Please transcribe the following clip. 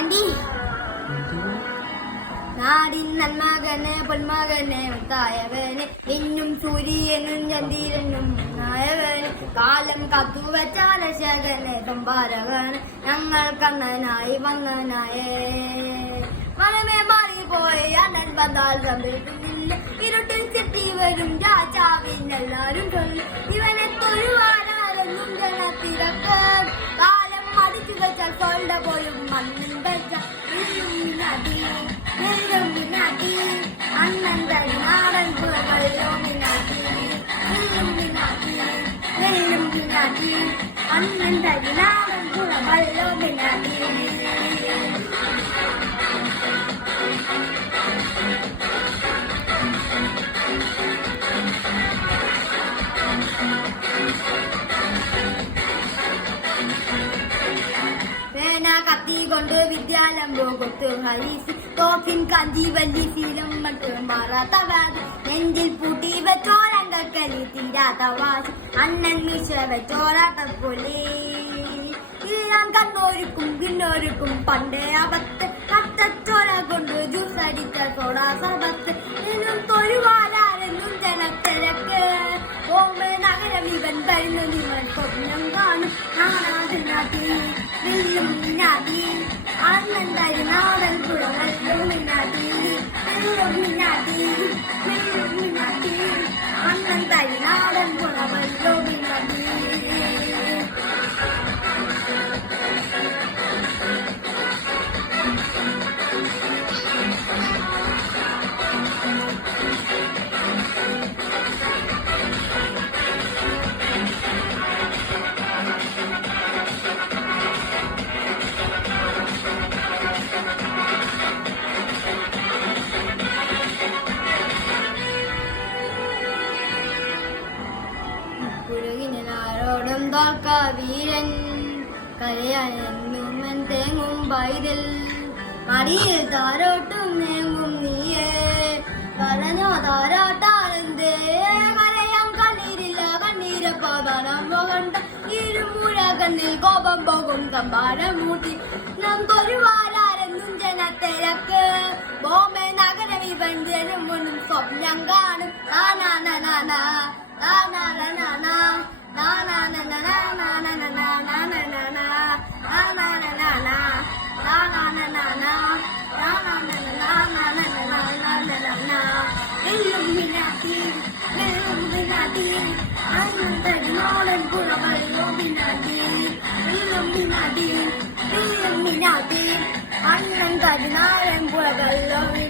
Anti നാടിൻ നന്മകനെ പൊന്മകനെ തായവന് എന്നും സൂര്യനും ചന്ദ്രനും നായവന് കാലം കത്തുവച്ചാലശകനെ സംഭാരകന് ഞങ്ങൾ കണ്ണനായി വന്നനായേ മനമേ മാറിപ്പോയി അണ്ണൻ വന്നാൽ സംഭവിക്കുന്നില്ല ഇരുട്ടിൽ ചെത്തി വരും രാജാവിനെല്ലാരും ചൊല്ലി ഇവനെ തൊഴുവാനാരെന്നും ജനത്തിരക്ക് കാലം മടിച്ചു വെച്ചാൽ കൊണ്ട പോലും മണ്ണിൻ വെച്ച അണ്ണൻ തടി നാടൻ പുറമല്ലോമിനാട്ടി അണ്ണൻ തടി നാടൻ പുറമല്ലോമിനാട്ടി കത്തി കൊണ്ട് വിദ്യാലയം കൊത്തു ഹരീസ് തോക്കിൻ കഞ്ചി വലിയ ശീലം മറ്റ് മാറാത്തവാത് നെഞ്ചിൽ പൂട്ടി വെച്ചോരങ്കക്കലി തീരാത്ത വാശി അണ്ണൻ മീശ വെച്ചോരാട്ടപ്പോലെ ഞാൻ കണ്ണോരുക്കും പിന്നോരുക്കും പണ്ടേ അബത്ത് കത്തച്ചോര കൊണ്ട് ജ്യൂസ് അടിച്ച സോടാ സബത്ത് എന്നും തൊഴുവാലാരെന്നും ജനത്തിരക്ക് ഓമേ നഗരം ഇവൻ വരുന്നു നിങ്ങൾ സ്വപ്നം കാണും നാനാതിനാട്ടി വെല്ലും മിനാട്ടി അണ്ണൻ തരി നാടൻ പുറമല്ലും മിനാട്ടി വെല്ലും മിനാട്ടി വെല്ലും മിനാട്ടി അണ്ണൻ തരി നാടൻ പുറമല്ലും മിനാട്ടി പുരുകിനാരോടും തോൽക്ക വീരൻ കരയാനെന്നും തേങ്ങും പൈതൽ മടിയിൽ താരോട്ടും നേങ്ങും നീയേ കരഞ്ഞോ താരാട്ടാനെന്തേ കരയാൻ കണ്ണീരില്ല കണ്ണീരപ്പാതാനം പോകണ്ട ഇരുമുഴ കണ്ണിൽ കോപം പോകും തമ്പാരം മൂട്ടി നമുക്കൊരുവാരെന്നും ജനത്തിരക്ക് ബോംബെ നഗരം ഇവൻ ജനം മുന്നും സ്വപ്നം കാണും നാനാ Illuminati, Illuminati, I'm the Northern Illuminati, Illuminati, Illuminati, I'm the Northern Illuminati.